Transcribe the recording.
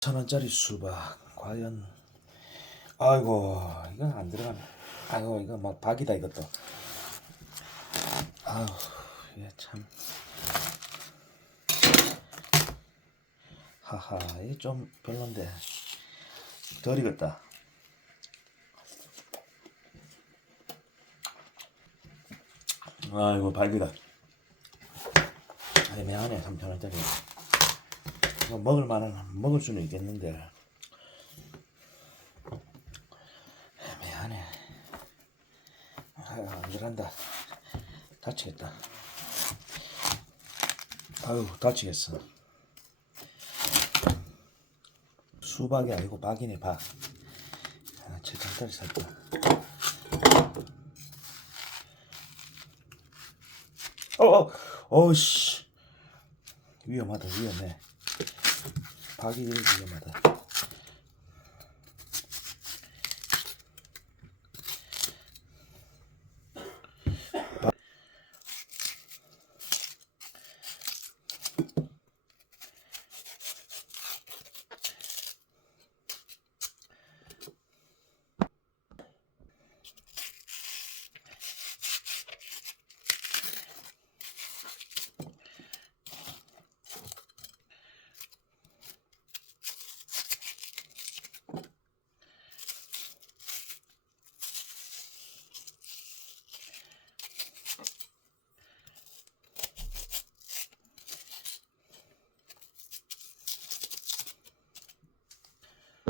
천 원짜리 수박 과연. 아이고 이건 안 들어가네. 아이고 이거 막 박이다 이것도. 아우 이게 참. 하하 이게 좀 별론데. 덜 익었다. 아이고 박이다 애매하네 3천 원짜리. 뭐 먹을 만한 먹을 수는 있겠는데. 애매하네 아유 안 들어간다. 다치겠다. 아유 다치겠어. 수박이 아니고 박이네 박. 아, 제 장다리 살까? 어어 어씨. 위험하다 위험해 박이 이렇게 위험하다